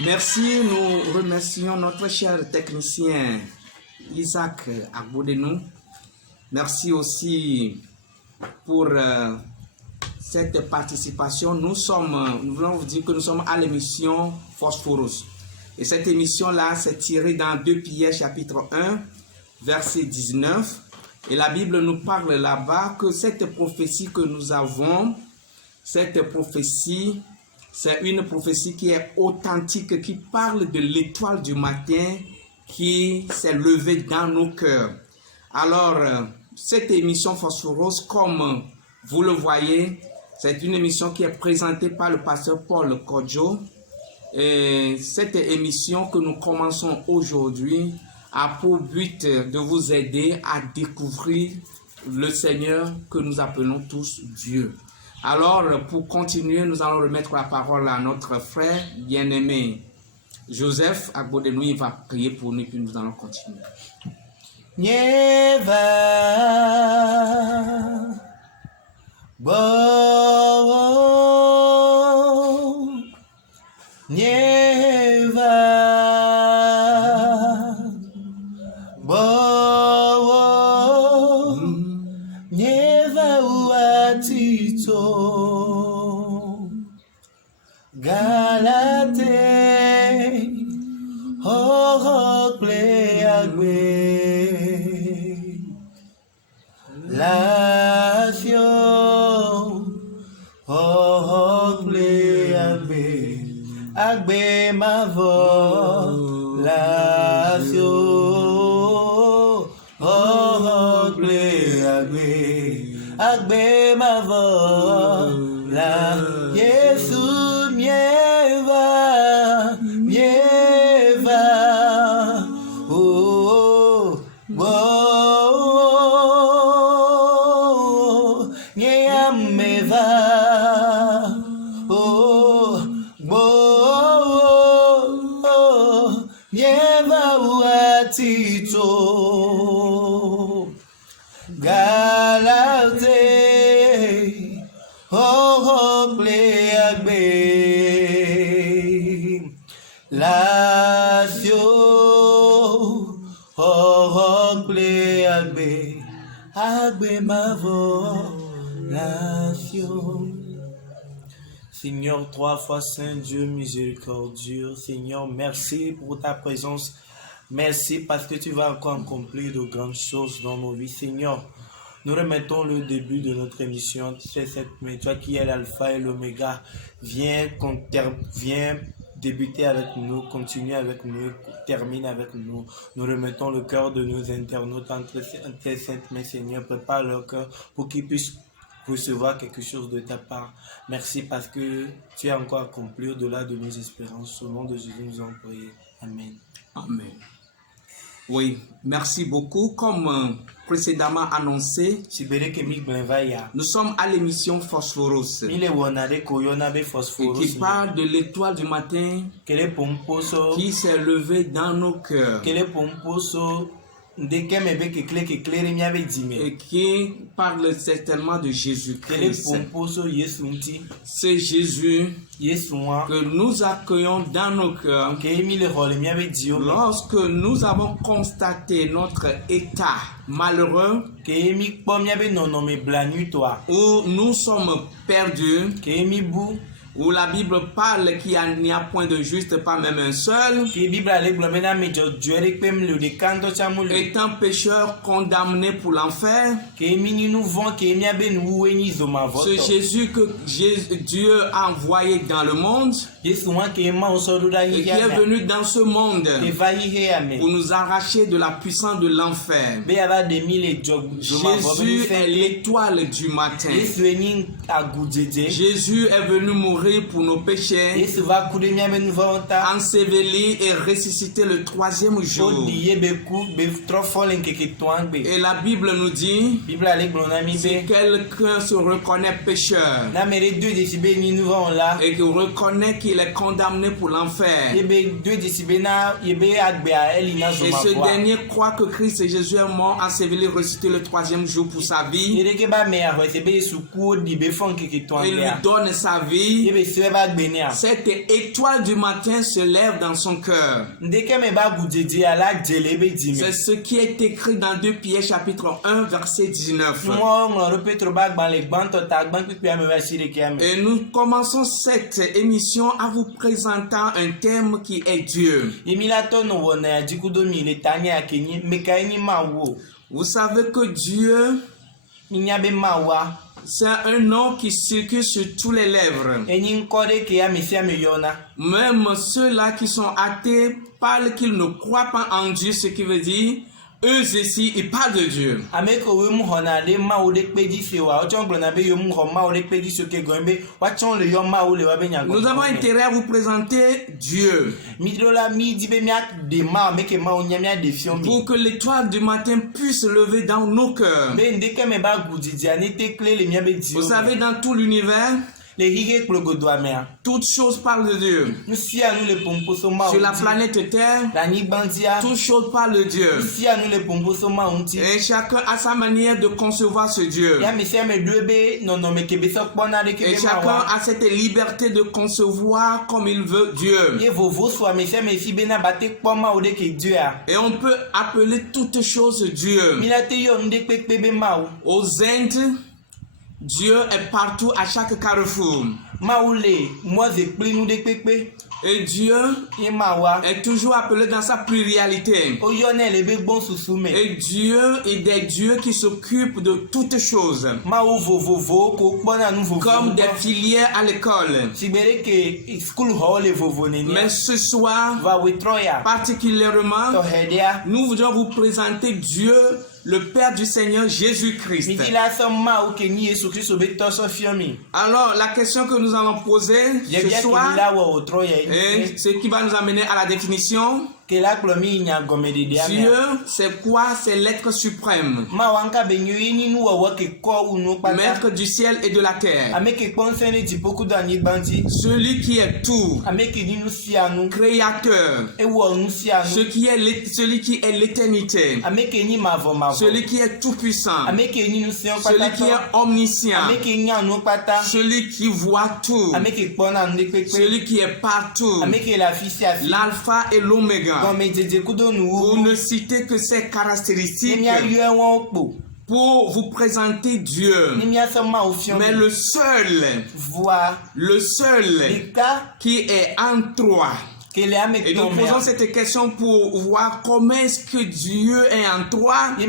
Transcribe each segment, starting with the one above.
Merci, nous remercions notre cher technicien Isaac Agbodenou. Merci aussi pour cette participation. Nous voulons vous dire que nous sommes à l'émission Phosphorus. Et cette émission-là, c'est tiré dans 2 Pierre chapitre 1, verset 19. Et la Bible nous parle là-bas que cette prophétie que nous avons, cette prophétie, c'est une prophétie qui est authentique, qui parle de l'étoile du matin qui s'est levée dans nos cœurs. Alors, cette émission Phosphoros, comme vous le voyez, c'est une émission qui est présentée par le pasteur Paul Kodjo. Et cette émission que nous commençons aujourd'hui a pour but de vous aider à découvrir le Seigneur que nous appelons tous Dieu. Alors, pour continuer, nous allons remettre la parole à notre frère bien-aimé Joseph Agbodenou. Il va prier pour nous et puis nous allons continuer. Nyeva Bo Nyeva Bo Nyeva Uatito Galate Hogle Agwe Agbe ma volatio, agbe ma vola, Yesu mieva, oh, oh, nyameva, oh, Tito Galate oh pleagbe Lasio oh pleagbe agbe mavo Lasio. Seigneur, 3 fois Saint Dieu miséricordieux, Seigneur, merci pour ta présence. Merci parce que tu vas encore accomplir de grandes choses dans nos vies. Seigneur, nous remettons le début de notre émission. C'est toi qui es l'alpha et l'oméga. Viens débuter avec nous, continue avec nous, termine avec nous. Nous remettons le cœur de nos internautes entre tes saintes mains, Seigneur. Prépare leur cœur pour qu'ils puissent recevoir quelque chose de ta part. Merci parce que tu as encore accompli au-delà de nos espérances. Au nom de Jésus, nous avons prié. Amen. Amen. Oui, merci beaucoup. Comme précédemment annoncé, nous sommes à l'émission Phosphoros qui parle de l'étoile du matin qui s'est levée dans nos cœurs et qui parle certainement de Jésus-Christ. C'est Jésus que nous accueillons dans nos cœurs lorsque nous avons constaté notre état malheureux où nous sommes perdus, où la Bible parle qu'il n'y a point de juste, pas même un seul, étant pécheurs condamnés pour l'enfer. C'est Jésus que Dieu a envoyé dans le monde et qui est venu dans ce monde pour nous arracher de la puissance de l'enfer. Jésus est l'étoile du matin. Jésus est venu mourir pour nos péchés, enseveli et ressuscité le 3e jour. Et la Bible nous dit, si quelqu'un se reconnaît pécheur et qu'il reconnaît qu'il est condamné pour l'enfer, et ce dernier croit que Christ Jésus est mort, enseveli, ressuscité le 3e jour pour sa vie, il lui donne sa vie. Cette étoile du matin se lève dans son cœur. C'est ce qui est écrit dans 2 Pierre chapitre 1 verset 19. Et nous commençons cette émission en vous présentant un thème qui est Dieu. Vous savez que Dieu, c'est un nom qui circule sur tous les lèvres. Même ceux-là qui sont athées parlent qu'ils ne croient pas en Dieu, ce qui veut dire eux aussi, ils parlent de Dieu. Nous avons intérêt à vous présenter Dieu pour que l'étoile du matin puisse se lever dans nos cœurs. Vous savez, dans tout l'univers, toutes choses parlent de Dieu. Sur la planète Terre, toutes choses parlent de Dieu. Et chacun a sa manière de concevoir ce Dieu. Et chacun a cette liberté de concevoir comme il veut Dieu. Et on peut appeler toutes choses Dieu. Aux Indes, Dieu est partout à chaque carrefour. Et Dieu est toujours appelé dans sa pluralité. Et Dieu est des dieux qui s'occupent de toutes choses. Comme des filières à l'école. Mais ce soir, particulièrement, nous voudrions vous présenter Dieu, le Père du Seigneur Jésus-Christ. Alors, la question que nous allons poser ce soir, et ce qui va nous amener à la définition, Dieu, c'est quoi? C'est l'être suprême, maître du ciel et de la terre, celui qui est tout, créateur, celui qui est l'éternité, celui qui est tout puissant, celui qui est omniscient, celui qui voit tout, celui qui est partout, l'alpha et l'oméga. Vous ne citez que ces caractéristiques pour vous présenter Dieu. Mais le seul qui est en toi. Et nous posons cette question pour voir comment est-ce que Dieu est en toi. Et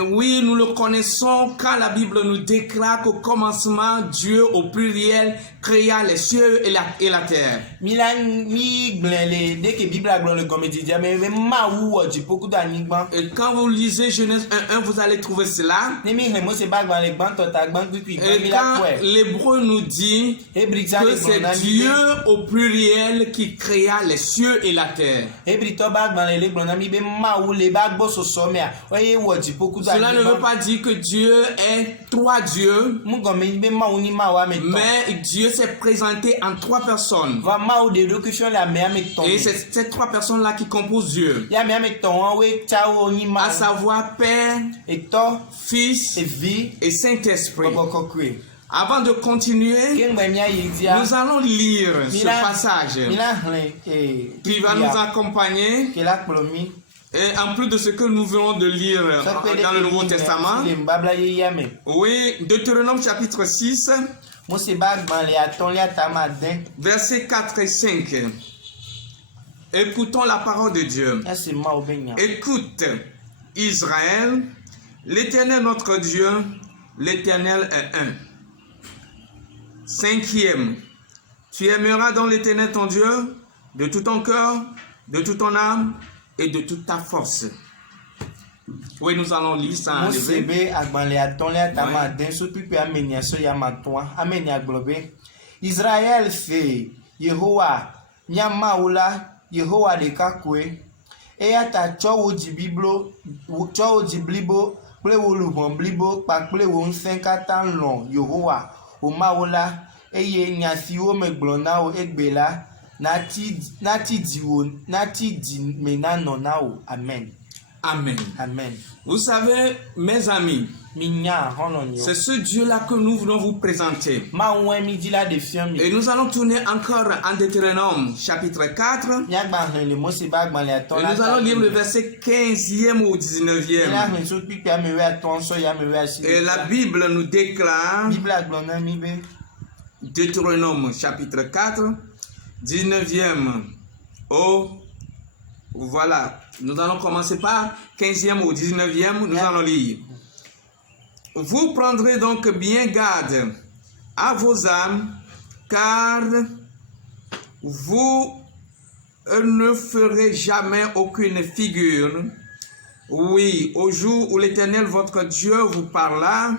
oui, nous le connaissons quand la Bible nous déclare qu'au commencement, Dieu au pluriel créa les cieux et la terre. Et quand vous lisez Genèse 1:1, vous allez trouver cela. Et quand l'hébreu nous dit que c'est Dieu au pluriel qui créa les cieux et la terre. Cela ne veut pas dire que Dieu est trois dieux, mais Dieu s'est présenté en trois personnes. Et c'est ces trois personnes-là qui composent Dieu. À savoir Père, Fils et Saint-Esprit. Avant de continuer, nous allons lire ce passage qui va nous accompagner. Et en plus de ce que nous venons de lire dans le Nouveau Testament, oui, Deutéronome chapitre 6, versets 4 et 5. Écoutons la parole de Dieu. Écoute, Israël, l'Éternel notre Dieu, l'Éternel est un. 5e, tu aimeras donc l'Éternel ton Dieu de tout ton cœur, de toute ton âme et de toute ta force. Oui, nous allons lire ça en hébreu. Israël fait Yehowa Nyamaola Yehowa de Kakwe Eyata Chowo Jibiblo Chowo Jiblibo Plewolubon Blibo Pakplewon Senkatan Lon Yehowa Omaola Eye Nyasiwo Meglonao Egbela Nati di menanonao. Amen. Amen. Amen. Vous savez, mes amis, c'est ce Dieu-là que nous voulons vous présenter. Et nous allons tourner encore en Deutéronome chapitre 4. Et nous allons lire le verset 15e au 19e. Et la Bible nous déclare Deutéronome chapitre 4, 19e au... Voilà, nous allons commencer par 15e au 19e, nous allons lire. Vous prendrez donc bien garde à vos âmes, car vous ne ferez jamais aucune figure. Oui, au jour où l'Éternel votre Dieu vous parla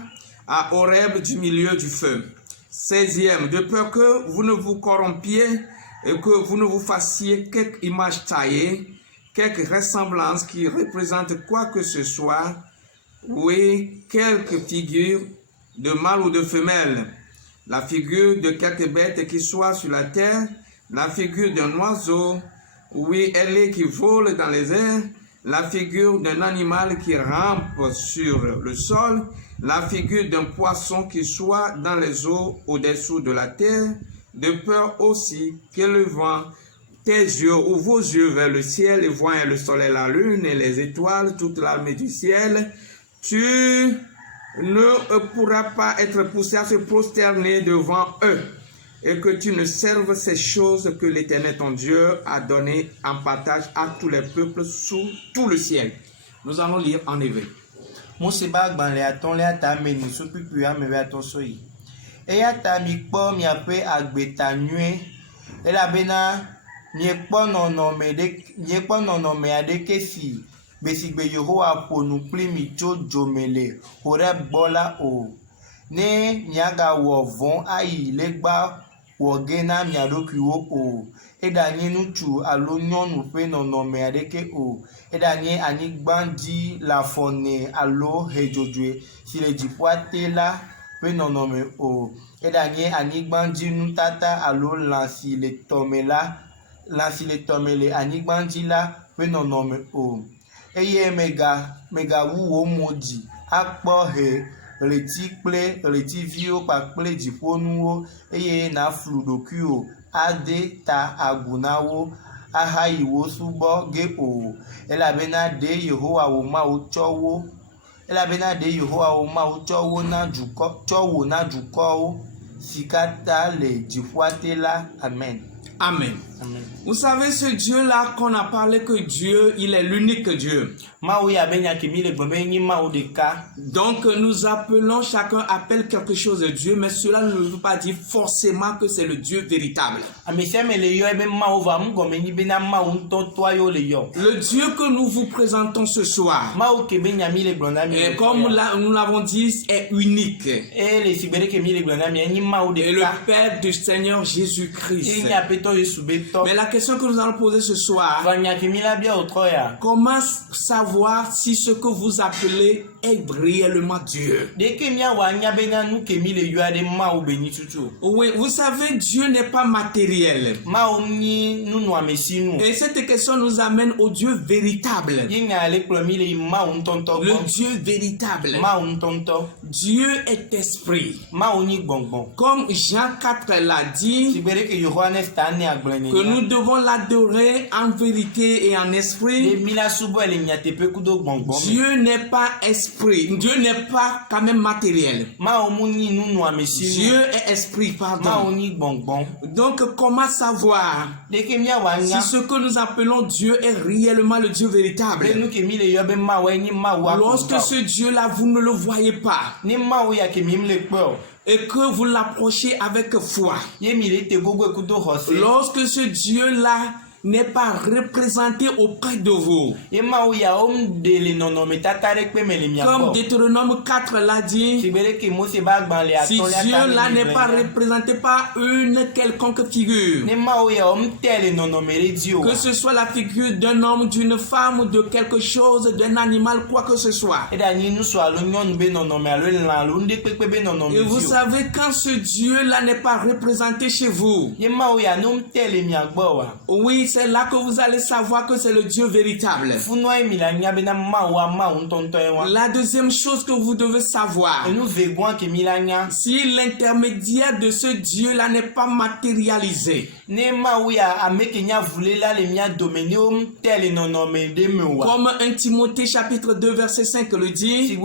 à Horeb du milieu du feu. 16e, de peur que vous ne vous corrompiez et que vous ne vous fassiez quelque image taillée, quelque ressemblance qui représente quoi que ce soit, oui, quelque figure de mâle ou de femelle, la figure de quelque bête qui soit sur la terre, la figure d'un oiseau, oui, ailé qui vole dans les airs, la figure d'un animal qui rampe sur le sol, la figure d'un poisson qui soit dans les eaux au-dessous de la terre, de peur aussi que le vent, tes yeux ou vos yeux vers le ciel et voyant le soleil, la lune et les étoiles, toute l'armée du ciel, tu ne pourras pas être poussé à se prosterner devant eux et que tu ne serves ces choses que l'Éternel ton Dieu a données en partage à tous les peuples sous tout le ciel. Nous allons lire en hébreu. Moseba gban le aton le ata meni sopipu ame we aton soyi. Eya ta mi kpo miaƒe agbeta nyuie elabena miekpɔ nɔnɔme aɖeke si gbesigbe Yehowa ƒo nu kpli mi tso dzome le Horeb gbɔ la o. Ne miagawɔ vɔ̃ ayi legba wɔ ge na mia ɖokuiwo o. Eɖanye ŋutsu alo nyɔnu ƒe nɔnɔme aɖeke o. Eɖanye anyigbadzi le afɔ nɛ alo hedzodzroe si le dziƒoa te la ƒe nɔnɔme o. Eɖanye anyigbadzi nutata alo lã si le tɔme le anyigbadzi la ƒe nɔnɔme o. Eye megawu wo mo dzi akpɔ ɣleti kple ɣletiviwo kpakple dziƒonuwo eye nàflu ɖokuiwò ade ta agu na wo ahayi wo subɔ ge o. Elabena ɖe Yehowa wò Mawu tsɔ wo na dukɔwo si katã le dziƒoa te la. Amen. Amen. Amen. Vous savez, ce Dieu-là qu'on a parlé que Dieu, il est l'unique Dieu. Donc nous appelons, chacun appelle quelque chose de Dieu, mais cela ne veut pas dire forcément que c'est le Dieu véritable. Le Dieu que nous vous présentons ce soir, et comme nous l'avons dit, est unique. Et le Père du Seigneur Jésus-Christ. Mais la question que nous allons poser ce soir, comment savoir si ce que vous appelez est réellement Dieu? Oui, vous savez, Dieu n'est pas matériel. Et cette question nous amène au Dieu véritable. Le Dieu véritable. Dieu est esprit. Comme Jean 4 l'a dit, que nous devons l'adorer en vérité et en esprit. Dieu n'est pas esprit. Dieu n'est pas quand même matériel. Dieu est esprit, pardon. Donc, comment savoir si ce que nous appelons Dieu est réellement le Dieu véritable? Lorsque ce Dieu-là, vous ne le voyez pas et que vous l'approchez avec foi, lorsque ce Dieu-là n'est pas représenté auprès de vous, comme Deutéronome 4 l'a dit, si Dieu-là n'est pas représenté par une quelconque figure, que ce soit la figure d'un homme, d'une femme ou de quelque chose, d'un animal, quoi que ce soit. Et vous savez, quand ce Dieu-là n'est pas représenté chez vous, oui, c'est là que vous allez savoir que c'est le Dieu véritable. Funwa emila nya bena mawa ma untonto ewa. La deuxième chose que vous devez savoir, Et nous vegouan que milanya. si l'intermédiaire de ce Dieu-là n'est pas matérialisé, Ne mawia ameke nya vulela le mia domenium tel nonome de mewa. comme 1 Timothée chapitre 2 verset 5 le dit,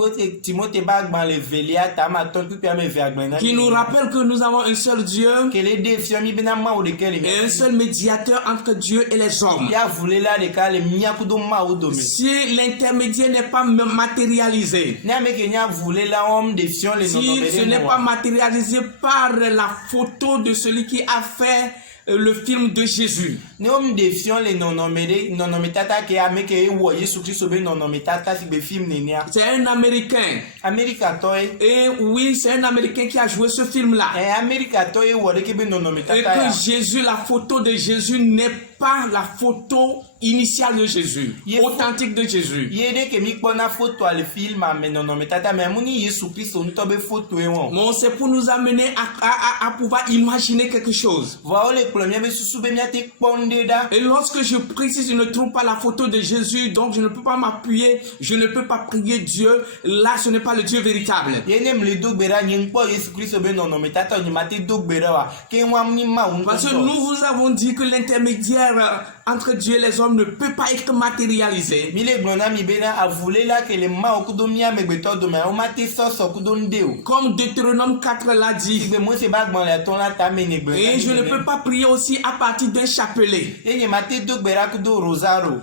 Timothée bagban le velia tama ton pipia me vergbena. qui nous rappelle que nous avons un seul Dieu Que les défiants mi bena ma ou de quel et un seul médiateur entre Dieu et les hommes. ya vulela de ka le mia kudo ma ou domi. Si l'intermédiaire n'est pas matérialisé, Ne ameke nya vulela homme défiant les nonome si ce de n'est pas mewa. matérialisé par la photo de celui qui a fait le film de Jésus, Ne homme défiant les nonome tata ke ameke e wo Yesu Christ be nonome tata si be film nenia. c'est un Américain. America toy. Et oui, c'est un Américain qui a joué ce film-là. America toy wo de ke be nonome Et tata ya. que Jésus, la photo de Jésus n'est pas la photo initiale de Jésus, Il faut- authentique de Jésus. Yede ke mi kpona photo le film mais nonome tata mais muni Yesu Christ on tobe photo e won. Bon, c'est pour nous amener à pouvoir imaginer quelque chose. Voilà le premier be susu be miate kponde da. Et lorsque je prie, si je ne trouve pas la photo de Jésus, donc je ne peux pas m'appuyer, je ne peux pas prier Dieu, là ce n'est pas le Dieu véritable. Yene mle dogbera nyen kpo Yesu Christ be nonome tata ni mate dogbera wa. Ke wam ni ma un. Parce que nous vous avons dit que l'intermédiaire entre Dieu et les hommes ne peut pas être matérialisé. Mi le glona mi bena avulela ke le ma okudo mia megbeto do me o mate so kudo ndeo. Comme Deutéronome 4 l'a dit. Igbe mo se bagban le ton la ta me negbe. Et je ne peux pas prier aussi à partir d'un chapelet. Yene mate dogbera kudo rosaro.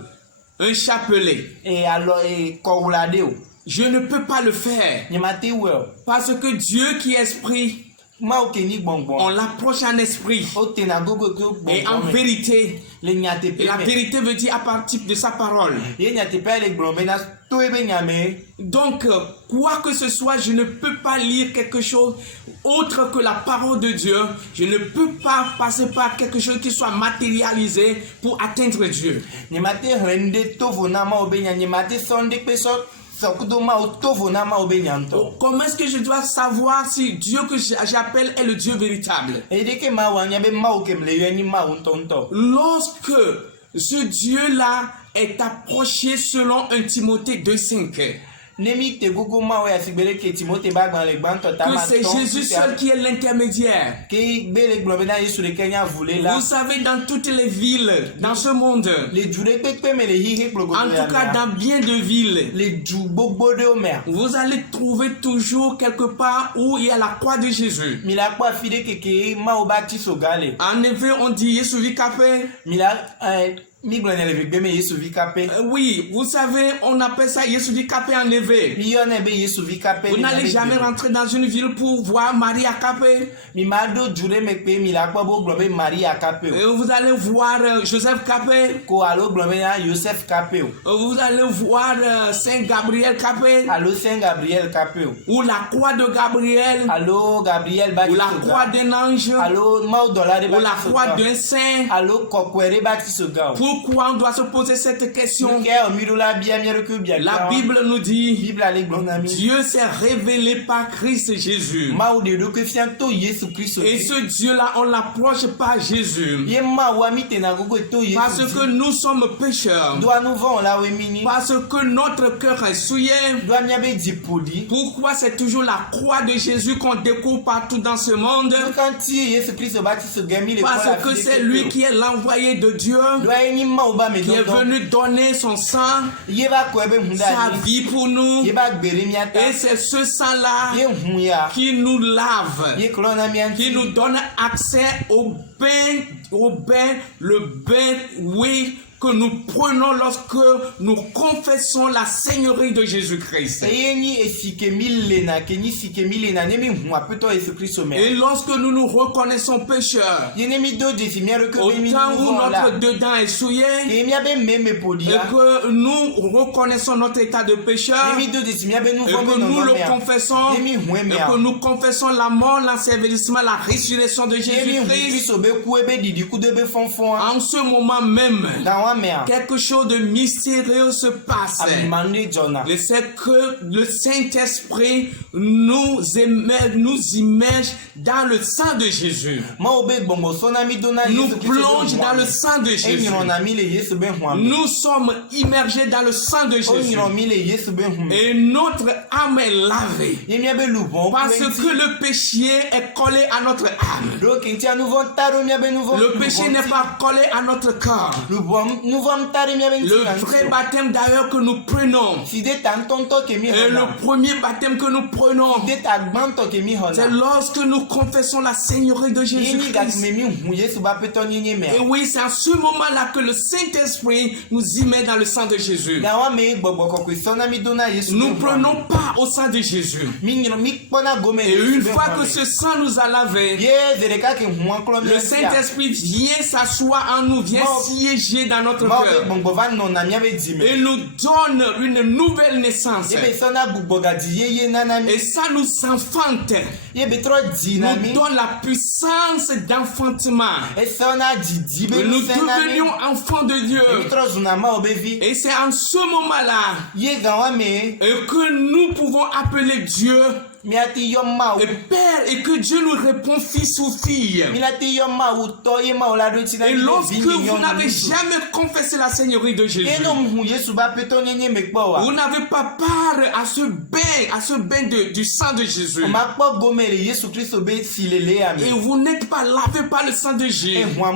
Un chapelet. Et alors et kowuladeo. Je ne peux pas le faire. Ni mate well. Parce que Dieu qui est esprit, Ma okeni gbongbon. on l'approche en esprit. O tena gogo ko Et en gbongbon. vérité, Le nyate et la pe. vérité veut dire à partir de sa parole. Ye nyate pe le gbongbon na to ebe nyame. Donc, quoi que ce soit, je ne peux pas lire quelque chose autre que la parole de Dieu. Je ne peux pas passer par quelque chose qui soit matérialisé pour atteindre Dieu. Ni mate rende tovo na ma obenya ni mate sonde pe so kudo ma o tovo na ma obenya nto. Comment est-ce que je dois savoir si Dieu que j'appelle est le Dieu véritable? E de ke ma wa nyabe ma o kemle ye ni ma o nto. Lorsque ce Dieu-là est approché selon 1 Timothée 2,5, Nemi te gogo ma o ya sigbele ke Timothée bagban le gbanto ta que ma c'est Jésus seul qui est l'intermédiaire. Ke be le gbongbon na Yesu le kenya vule la. Vous savez, dans toutes les villes, dans ce monde, Le jure pe me le hi en tout cas dans bien de villes, le ju gbogbo de o mer. vous allez trouver toujours quelque part où il y a la croix de Jésus. Mi la kwa fide ke ma o baptise gale. En effet, on dit Yesu Vicapé. Mi la mi glone le vigbe me Yesu vikape. Oui, vous savez, on appelle ça Yesu Vicapé enlevé. Mi yone be Yesu vikape. Vous n'allez jamais rentrer dans une ville pour voir Marie Capé. Mi mado jure me pe mi la kwa bo glome Maria kape. Vous allez voir Joseph Capé. Ko alo glome na Joseph kape. Vous allez voir Saint Gabriel Capé. Alo Saint Gabriel kape. Ou la croix de Gabriel. Alo Gabriel Ou baptise. la croix d'un ange. Alo mau dollar Ou la croix d'un saint. Alo kokwere baptise ga. Pourquoi on doit se poser cette question? Ke o miru la bia mi reku bia. La Bible nous dit, Bible ale glone mi. Dieu s'est révélé par Christ Jésus. Mau de do ke fianto Yesu Christ. Et ce Dieu-là, on l'approche par Jésus. Ye ma wa mi tena gogo to Yesu. Parce que nous sommes pécheurs. Doa nous vont là we mini. Parce que notre cœur est souillé. Doa mi abe dipodi. Pourquoi c'est toujours la croix de Jésus qu'on découvre partout dans ce monde? Quand Yesu Christ baptise gami le Parce que c'est lui qui est l'envoyé de Dieu, doa ni ma o ba me qui est venu donner son sang, Ye ba ko ebe sa hunda. vie pour nous. Ye ba gbere mi ata. Et c'est ce sang-là Ye hu ya. qui nous lave, Ye klona mi qui anti. nous donne accès le bain, oui, que nous prenons lorsque nous confessons la Seigneurie de Jésus-Christ. Ye ni esike milena ke ni sike milena ne mi hu apeto Yesu Christ me. Et lorsque nous nous reconnaissons pécheurs, Ye ne mi do de si mi que au mi temps où nous notre dedans est souillé, Ye mi abe me et podia. que nous reconnaissons notre état de pécheur, Ye mi do de si mi abe nous et vont que nous le confessons, Ye mi hu et me. que nous confessons la mort, l'ensevelissement, la résurrection de Ye mi hu Jésus-Christ, Christ obe ku ebe didi ku de be fonfon. en ce moment même, Dans quelque chose de mystérieux se passe. Et c'est que le Saint-Esprit nous immerge dans le sang de Jésus. Nous plonge dans le sang de Jésus. Nous sommes immergés dans le sang de Jésus. Et notre âme est lavée. Parce que le péché est collé à notre âme. Le péché n'est pas collé à notre corps. Le vrai baptême d'ailleurs que nous prenons, et le premier baptême que nous prenons, c'est lorsque nous confessons la Seigneurie de Jésus-Christ. Et oui, c'est à ce moment-là que le Saint-Esprit nous y met dans le sang de Jésus. Nous ne prenons pas au sang de Jésus. Et une fois que ce sang nous a lavés, le Saint-Esprit vient s'asseoir en nous, vient siéger dans notre cœur et nous donne une nouvelle naissance. Et ça nous enfante, nous donne la puissance d'enfantement. Nous devenions enfants de Dieu. Et c'est en ce moment-là que nous pouvons appeler Dieu et Père, et que Dieu nous répond fils ou fille. Et lorsque vous n'avez jamais confessé la Seigneurie de Jésus, vous n'avez pas part à ce bain du sang de Jésus, et vous n'êtes pas lavé par le sang de Jésus, vous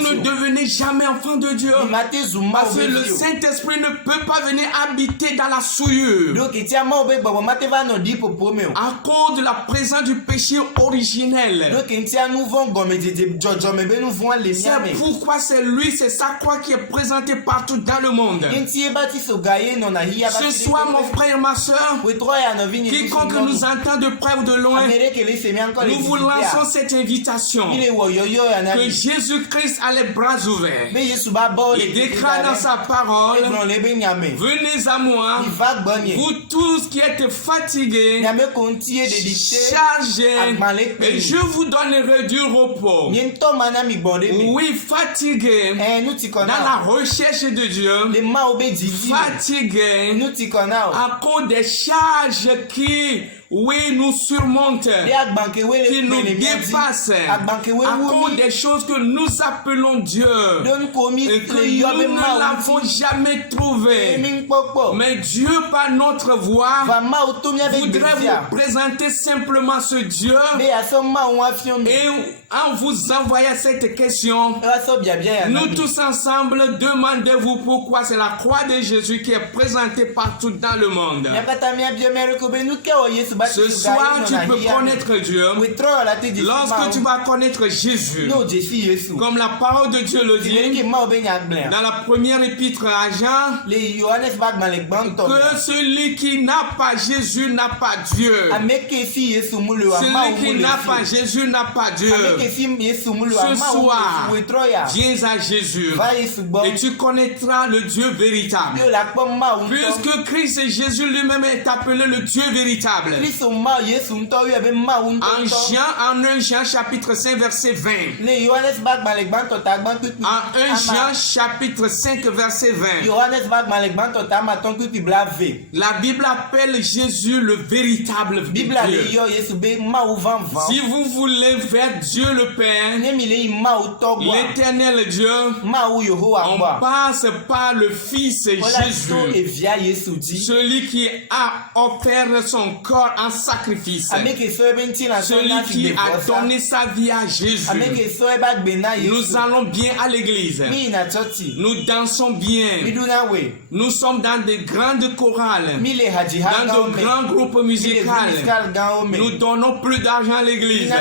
ne devenez jamais enfant de Dieu, parce que le Saint-Esprit ne peut pas venir habiter dans la souillure à cause de la présence du péché originel. C'est pourquoi c'est lui, c'est sa croix qui est présentée partout dans le monde. Ce soir, mon frère, ma soeur, quiconque nous entend de près ou de loin, nous vous lançons cette invitation que Jésus-Christ a les bras ouverts et déclare dans sa parole: venez à moi, vous tous qui êtes fatigués, chargés, et je vous donnerai du repos. Oui, fatigués dans la recherche de Dieu, fatigués à cause des charges qui nous surmontent, qui nous dépassent, à cause des choses que nous appelons Dieu et que nous ne l'avons jamais trouvé. Mais Dieu, par notre voix, voudrait vous présenter simplement ce Dieu, et en vous envoyant cette question, nous tous ensemble, demandez-vous pourquoi c'est la croix de Jésus qui est présentée partout dans le monde. Ce soir, tu peux connaître Dieu lorsque tu vas connaître Jésus. Comme la parole de Dieu le dit dans la première épître à Jean, que celui qui n'a pas Jésus n'a pas Dieu. Celui qui n'a pas Jésus n'a pas Dieu. Ce soir, viens à Jésus et tu connaîtras le Dieu véritable. Puisque Christ et Jésus lui-même est appelé le Dieu véritable. En 1 Jean chapitre 5 verset 20. En 1 Jean chapitre 5 verset 20. La Bible appelle Jésus le véritable Dieu. Si vous voulez vers Dieu le Père, l'éternel Dieu, on passe par le Fils Jésus, celui qui a offert son corps en sacrifice, celui qui a donné sa vie à Jésus. Nous allons bien à l'église, nous dansons bien, nous sommes dans de grandes chorales, dans de grands groupes musicaux, nous donnons plus d'argent à l'église,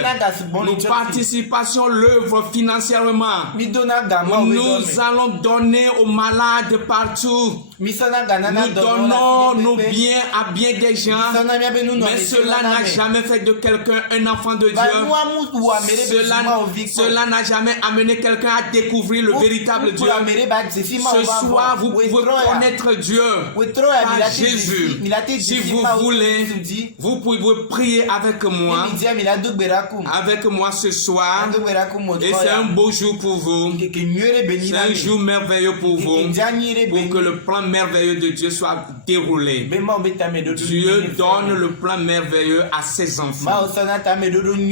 nous participons l'œuvre financièrement, nous allons donner aux malades partout. Nous donnons nos biens à bien des gens, mais cela n'a jamais fait de quelqu'un un enfant de Dieu. Cela n'a jamais amené quelqu'un à découvrir le véritable Dieu. Ce soir, vous pouvez connaître Dieu par Jésus. Si vous voulez, vous pouvez prier avec moi ce soir. Et c'est un beau jour pour vous. C'est un jour merveilleux pour vous. Pour que le plan merveilleux de Dieu soit déroulé. Dieu donne le plan merveilleux à ses enfants.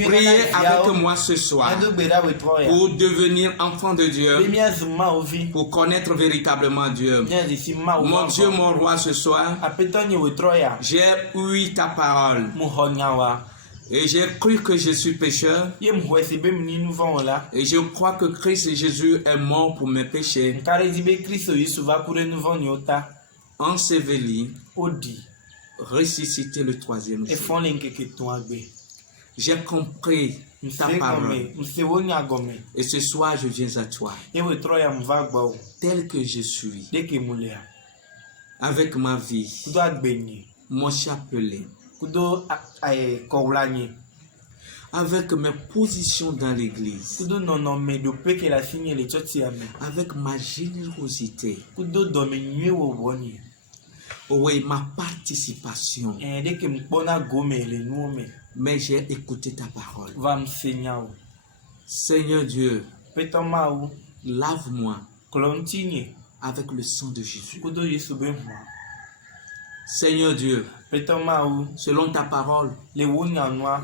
Priez avec moi ce soir pour devenir enfant de Dieu, pour connaître véritablement Dieu. Mon Dieu, mon roi, ce soir, j'ai ouï ta parole. Et j'ai cru que je suis pécheur. Et je crois que Christ Jésus est mort pour mes péchés. Enseveli, ressuscité le troisième jour. J'ai compris ta parole. Et ce soir, je viens à toi. Tel que je suis. Avec ma vie. Mon chapelet. Avec mes positions dans l'église. Avec ma générosité. Oui, ma participation. Mais j'ai écouté ta parole. Seigneur Dieu, lave-moi avec le sang de Jésus. Seigneur Dieu, selon ta parole,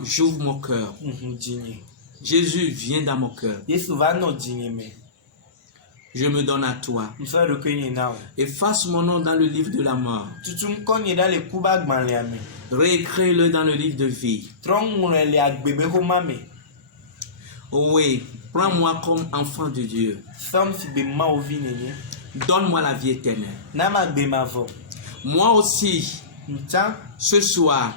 j'ouvre mon cœur. Jésus, viens dans mon cœur. Je me donne à toi. Efface mon nom dans le livre de la mort. Réécris-le dans le livre de vie. Oui, prends-moi comme enfant de Dieu. Donne-moi la vie éternelle. Moi aussi, ce soir,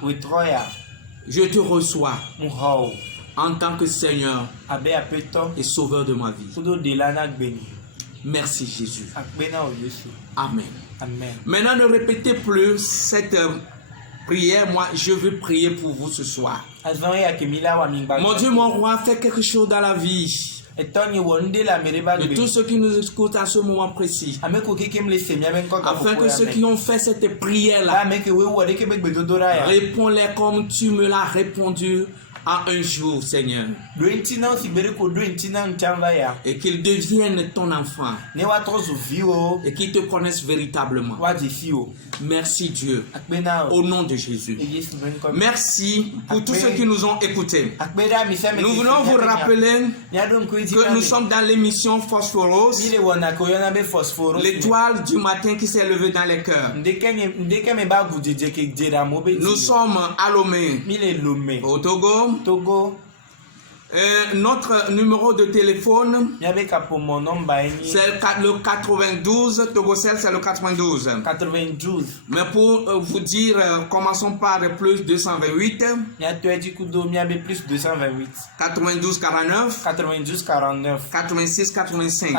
je te reçois en tant que Seigneur et Sauveur de ma vie. Merci Jésus. Amen. Maintenant, ne répétez plus cette prière. Moi, je veux prier pour vous ce soir. Mon Dieu, mon roi, fais quelque chose dans la vie de tous ceux qui nous écoutent à ce moment précis, afin que ceux qui ont fait cette prière-là, réponds-les comme tu me l'as répondu à un jour, Seigneur, et qu'ils deviennent ton enfant et qu'ils te connaissent véritablement. Merci Dieu, au nom de Jésus. Merci pour tous ceux qui nous ont écoutés. Nous voulons vous rappeler que nous sommes dans l'émission Phosphoros, l'étoile du matin qui s'est levée dans les cœurs. Nous sommes à Lomé, au Togo. Notre numéro de téléphone, c'est le 92. Togocel, c'est le 92. Mais pour vous dire, commençons par plus 228. 92 49. 86 85.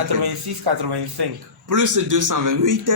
Plus 228.